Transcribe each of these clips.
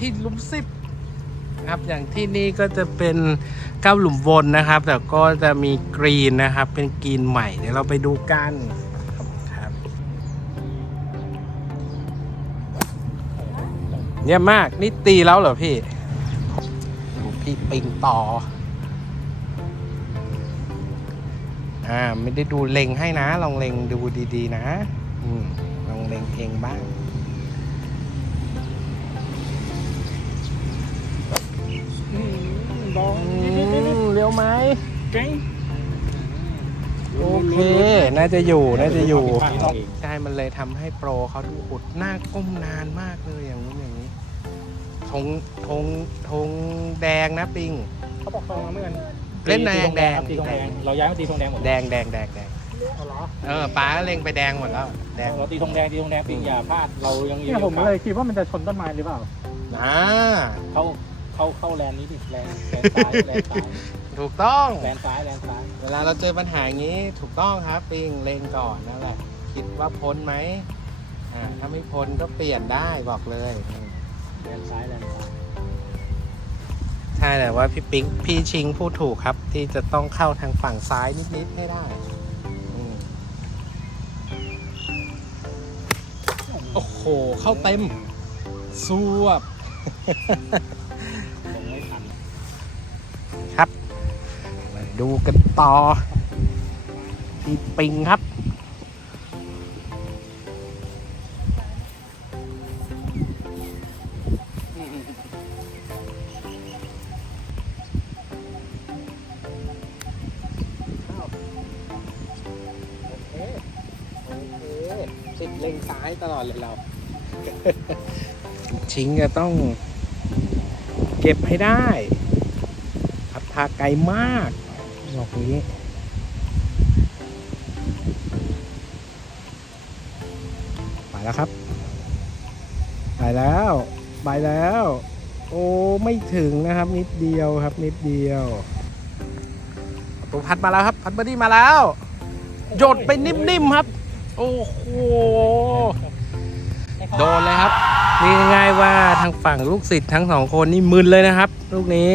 ที่หลุมสิบครับอย่างที่นี่ก็จะเป็นเก้าหลุมวนนะครับ แต่ก็จะมีกรีนนะครับ เป็นกรีนใหม่เดี๋ยวเราไปดูกันครับเนี่ยมากนี่ตีแล้วเหรอพี่พี่ปิงต่ออ่าไม่ได้ดูเล็งให้นะ ลองเล็งดูดีๆนะ อืมลองเล็งเองบ้าง ลองอืมเลี้ยวไหมเก่งโอเค น่าจะอยู่ น่าจะอยู่ลองอีกใช่ มันเลยทำให้โปรเขาดูอุดหน้าก้มนานมากเลยอย่างนู้นอย่างนี้ ธง ธง ธงแดงนะปิง เขาบอกทองน้ำเงินเล่นแดงตีธแดงครับตีทองแดง เราย้ายมาตีทองแดงหมดแดงแดงแดงแดงเอาเหรอเออป้าก็เล็งไปแดงหมดแล้ว แดงเราตีทองแดงตีทองแดงปีอย่าพลาด เรายังอยู่เนี่ยผมเลยคิดว่ามันจะชนต้นไม้หรือเปล่าอ่าเข้า เข้าเข้าแลนนี้ดิแลนแลนซ้ายแลนซ้ายถูกต้อง แลนซ้ายแลนซ้ายเวลาเราเจอปัญหาอย่างนี้ถูกต้องครับปิงเล็งก่อนนั่นแหละ คิดว่าพ้นไหมอ่าถ้าไม่พ้นก็เปลี่ยนได้บอกเลยอืมแลนซ้ายแลนซ้ายใช่แต่ว่าพี่ปิ๊งพี่ชิงพูดถูกครับ ที่จะต้องเข้าทางฝั่งซ้ายนิดๆให้ได้อืมโอ้โห เข้าเต็มสวบ ดูกันต่อพี่ปิงครับโอเคโอเคติดเล็งซ้ายตลอดเลยเรา ชิงจะต้องเก็บให้ได้พัดพาไกลมาก บอกนี้ไปแล้วครับไปแล้วไปแล้ว โอ้ไม่ถึงนะครับ นิดเดียวครับ นิดเดียวประตูพัดมาแล้วครับ พัดบอดี้มาแล้ว หยดไปนิ่มๆครับ โอ้โหโดนเลยครับนี่ง่ายๆว่าทางฝั่งลูกศิษย์ทั้งสองคนนี่มึนเลยนะครับ ลูกนี้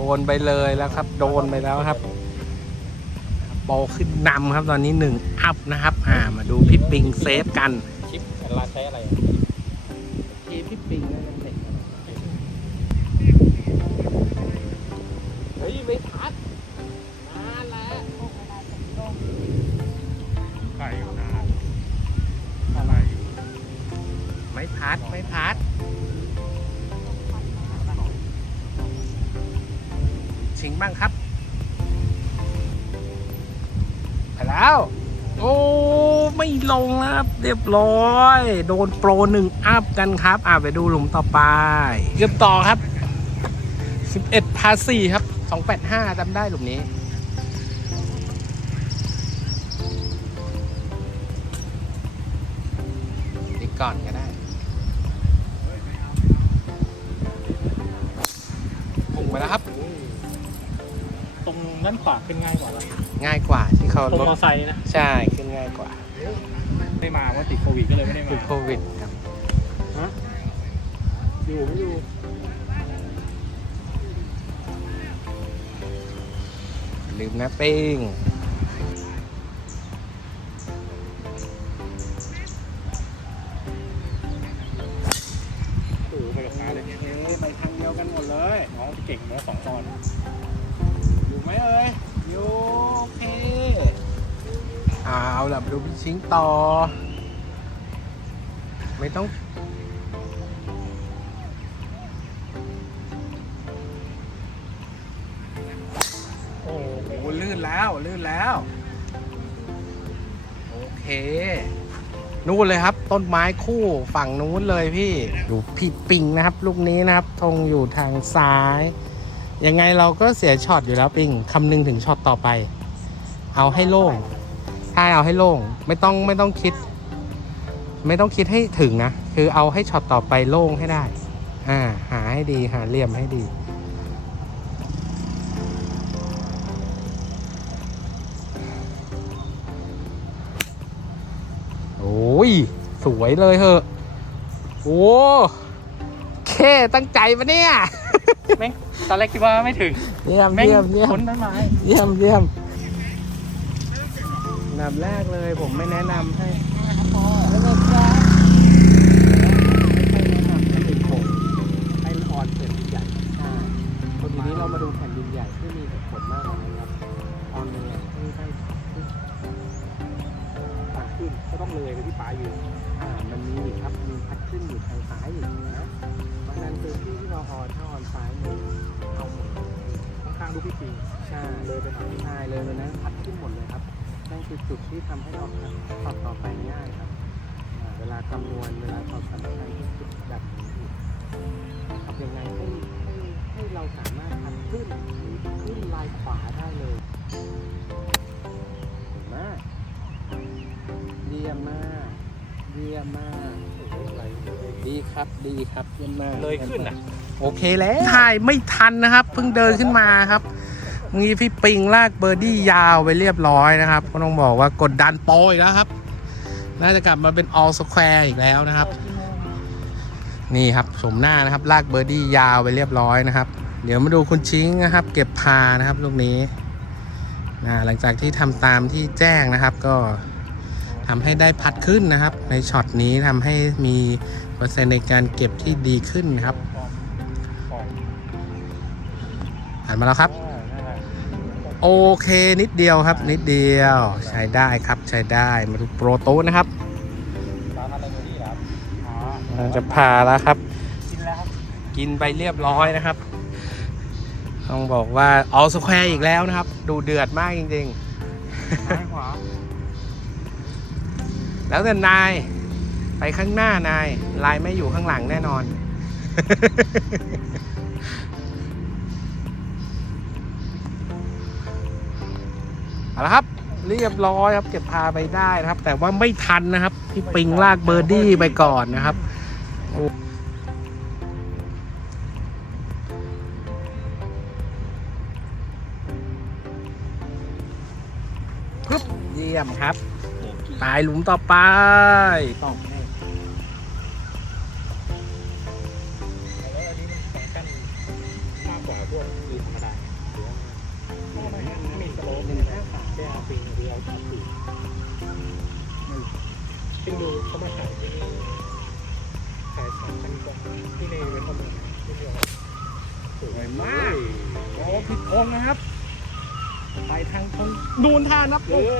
ดนไปเลยแล้วครับ โดนไปแล้วครับโปขึ้นนำครับตอนนี้หนึ่งอัพนะครับ อ่ามาดูพี่ปิงเซฟกัน ชิปเวลาใช้อะไรทีพี่ปิงน่าจะ แล้ว โอ้ไม่ลงนะครับ เรียบร้อย โดนโปรหนึ่งอัพกันครับ อ่าไปดูหลุมต่อไปเกือบต่อครับ 11พาสี่ครับ 285จำได้หลุมนี้อีกก่อนก็ได้พุ่งไปแล้วครับ ตรงด้านขวาขึ้นง่ายกว่าละ ง่ายกว่าที่เขาตรงลมอดไซค์นะใช่ขึ้นง่ายกว่าไม่มาว่าติดโควิดก็เลยไม่ได้คือมาโควิดครับอยู่ไม่อยู่ลืมนะปิ้ง ชิงต่อ ไม่ต้อง โอ้โห ลื่นแล้ว ลื่นแล้ว โอเค นู่นเลยครับ ต้นไม้คู่ฝั่งนู้นเลยพี่ ดูพี่ปิงนะครับ ลูกนี้นะครับธงอยู่ทางซ้าย ยังไงเราก็เสียช็อตอยู่แล้วปิงคำนึงถึงช็อตต่อไป เอาให้โล่ง ใช่เอาให้โล่ง ไม่ต้องไม่ต้องคิด ไม่ต้องคิดให้ถึงนะ คือเอาให้ช็อตต่อไปโล่งให้ได้ อ่า หาให้ดีหาเหลี่ยมให้ดีโอ้ย สวยเลยเหอะโอ้เคตั้งใจปะเนี่ย แม่งตอนแรกคิดว่าไม่ถึงเยี่ยมแม่งเยี่ยมเยี่ยชมนต้นไม้ เยี่ยมเยี่ยมอัน ดับแรกเลยผมไม่แนะนำให้แล้วก็ครับไม่แนะนำให้เป็นโขงให้มันอ่อนเกินดินใหญ่ใช่ทีนี้เรามาดูแผ่นดินใหญ่ที่มีเหตุผลมากกว่านี้ครับออนเนี่ยที่ได้ขาขึ้นก็ต้องเลยไปที่ปลายอยู่อ่ามันมีอีกครับมีพัดขึ้นอยู่ทางซ้ายอยู่นะเพราะฉะนั้นพื้นที่ที่เราออนถ้าออนซ้ายมือเอาหมดเลยข้างๆลูกพี่ปิงใช่เลยไปหน่อยใช่เลยเลยนะพัดขึ้นหมดเลยครับ นั่นคือจุดที่ทำให้เราตอบต่อไปง่ายครับอ่าเวลาคำนวณเวลาตอบสำคัญที่จุดแบบนี้ทำยังไงให้ให้ให้เราสามารถพัดขึ้นหรือขึ้นลายขวาได้เลยเห็นไหมเยี่ยมมากเยี่ยมมากดีครับดีครับเยี่ยมมากเลยขึ้นอะโอเคแล้วถ่ายไม่ทันนะครับ เพิ่งเดินขึ้นมาครับ เมื่อกี้พี่ปิงลากเบอร์ดี้ยาวไปเรียบร้อยนะครับ ก็ต้องบอกว่ากดดันโปอีกแล้วครับ น่าจะกลับมาเป็น all square อีกแล้วนะครับ นี่ครับสมหน้านะครับ ลากเบอร์ดี้ยาวไปเรียบร้อยนะครับ เดี๋ยวมาดูคุณชิงนะครับ เก็บพานะครับลูกนี้นะหลังจากที่ทำตามที่แจ้งนะครับ ก็ทำให้ได้พัดขึ้นนะครับ ในช็อตนี้ทำให้มีเปอร์เซ็นต์ในการเก็บที่ดีขึ้นนะครับผ่านมาแล้วครับ โอเคนิดเดียวครับ นิดเดียวใช้ได้ครับใช้ได้มาดูโปรโตนะครับร้านอะไรเบอร์ดี้ครับอ๋อเราจะผ่าแล้วครับกินแล้วครับ กินไปเรียบร้อยนะครับ ต้องบอกว่าออลสแควร์อีกแล้วนะครับ ดูเดือดมากจริงซ้ายขวาๆแล้วแต่นายไปข้างหน้านายลายไม่อยู่ข้างหลังแน่นอน เอาละครับ เรียบร้อยครับ เก็บพาไปได้นะครับ แต่ว่าไม่ทันนะครับ พี่ปิงลากเบอร์ดี้ไปก่อนนะครับปึ๊บเยี่ยมครับ ตายหลุมต่อไปต่อ สวยมากโอ้ผิดองค์นะครับ ไปทางตรงนูนท่านับโอ้โห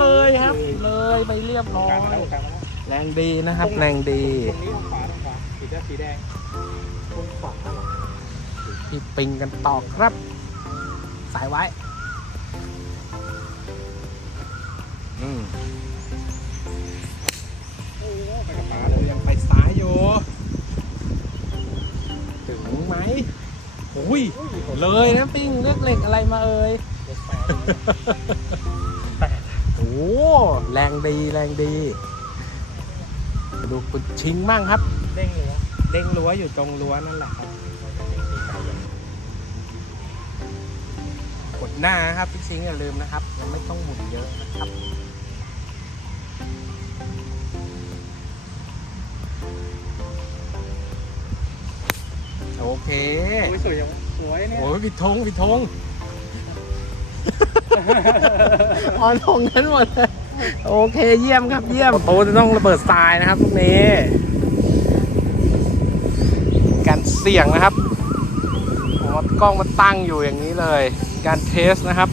เลยครับ เลยไปเรียบร้อกลางมาแล้วยกลางมาแล้วแรงดีนะครับแรงดีตรงนี้ทางขวาทางขวาสีแดงสีแดงตรงขวาพี่ปิงกันต่อครับ สายไว้ อุ้ย เลยนะปิ้งเลือกเหล็กอะไรมาเอ่ยโอ้แรงดีแรงดีมาดูคุณชิงมั่งครับ เด้งเลยวะเด้งรั้วอยู่ตรงรั้วนั่นแหละครับกดหน้านะครับพี่ชิงอย่าลืมนะครับยังไม่ต้องหมุนเยอะนะครับโอเคโอ้ยสวยยัง สวยเนี่ยโอ้ยผิดธงผิดธงออนธงนั้นหมดเลยโอเคเยี่ยมครับเยี่ยมโตจะต้องระเบิดทรายนะครับพวกนี้ การเสี่ยงนะครับผมเอากล้องมาตั้งอยู่อย่างนี้เลย การเทสนะครับ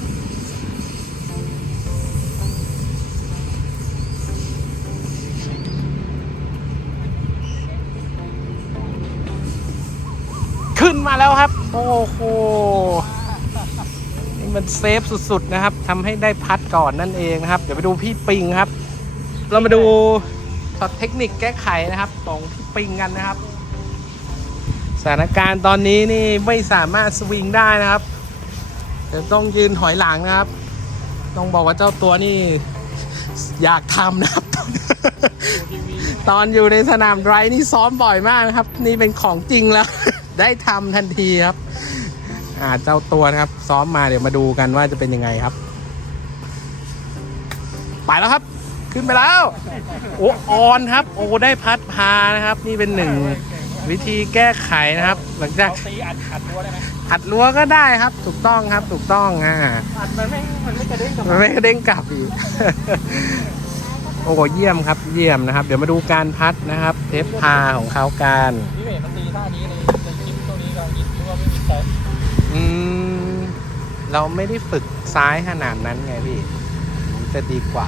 ขึ้นมาแล้วครับ โอ้โหนี่มันเซฟสุดๆนะครับทำให้ได้พัดก่อนนั่นเองนะครับ เดี๋ยวไปดูพี่ปิงครับ เรามาดูช็อตเทคนิคแก้ไขนะครับของพี่ปิงกันนะครับ สถานการณ์ตอนนี้นี่ไม่สามารถสวิงได้นะครับจะต้องยืนถอยหลังนะครับ ต้องบอกว่าเจ้าตัวนี่อยากทำนะครับ ตอนอยู่ในสนามไรนี่ซ้อมบ่อยมากนะครับ นี่เป็นของจริงแล้ว ได้ทำทันทีครับ อ่าเจ้าตัวนะครับ ซ้อมมาเดี๋ยวมาดูกันว่าจะเป็นยังไงครับ ไปแล้วครับ ขึ้นไปแล้ว โอ้ออนครับ โอ้ได้พัดพานะครับ นี่เป็นหนึ่งวิธีแก้ไขนะครับ หลังจากเราตีอัดอัดรั้วได้ไหมอัดรั้วก็ได้ครับ ถูกต้องครับถูกต้องอ่าอัดมันไม่มันไม่กระเด้งกับมันไม่เด้งกลับอีกโอ้โหเยี่ยมครับ เยี่ยมนะครับ เดี๋ยวมาดูการพัดนะครับ เทปพาของเขาการพี่เวทมันตีท่านี้ในในคลิปตัวนี้เรายิด หรือว่าไม่มีเซิร์ฟอืม เราไม่ได้ฝึกซ้ายขนาดนั้นไงพี่มันจะดีกว่า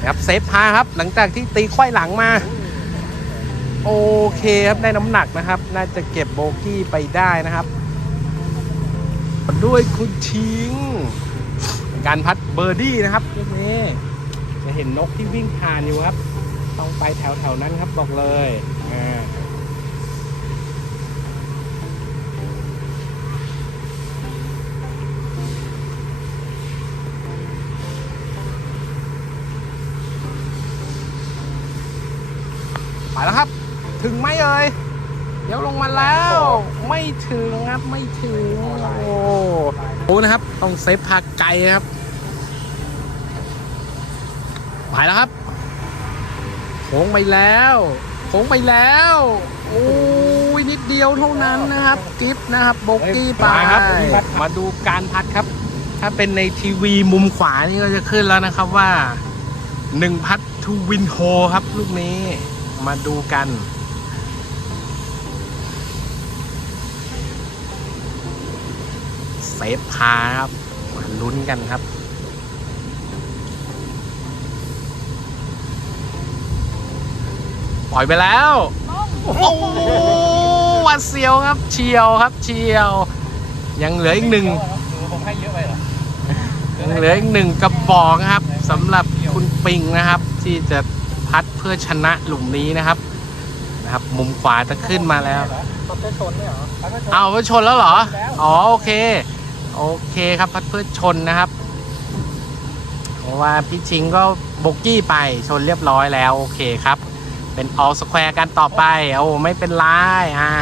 นะครับเซฟพาครับ หลังจากที่ตีควายหลังมา โอเคครับ ได้น้ำหนักนะครับ น่าจะเก็บโบกี้ไปได้นะครับ ด้วยคุณชิง การพัดเบอร์ดี้นะครับลูกนี้จะเห็นนกที่วิ่งผ่านอยู่ครับ ต้องไปแถวๆนั้นครับบอกเลยอ่า ไปแล้วครับ ถึงไหมเอ่ยเดี๋ยวลงมาแล้ว ไม่ถึงครับไม่ถึง โอ้โหนะครับ ต้องเซฟพาไกลครับ ไปแล้วครับโค้งไปแล้วโค้งไปแล้วโอ้ยนิดเดียวเท่านั้นนะครับ กิฟต์นะครับโบกี้ไปมาครับ มาดูการพัดครับ ถ้าเป็นในทีวีมุมขวานี่ก็จะขึ้นแล้วนะครับว่าหนึ่งพัดทูวินโฮครับ ลูกนี้ มาดูกัน เซฟพาครับ มาลุ้นกันครับปล่อยไปแล้วโอ้โหหวัดเสียวครับ เชียวครับ เชียว ยังเหลืออีกหนึ่งผมให้เยอะไปเหรอยังเหลืออีกหนึ่งกระบอกนะครับสำหรับคุณปิงนะครับ ที่จะ พัดเพื่อชนะหลุมนี้นะครับนะครับ มุมขวาจะขึ้นมาแล้ว พัดได้ชนไม่เหรอพัดได้ชน เอาไปชนแล้วเหรอแล้วอ๋อโอเค โอเคครับพัดเพื่อชนนะครับ เพราะว่าพี่ชิงก็โบกกี้ไปชนเรียบร้อยแล้ว โอเคครับ เป็นออลสแควร์กันต่อไป โอ้ไม่เป็นไรอ่า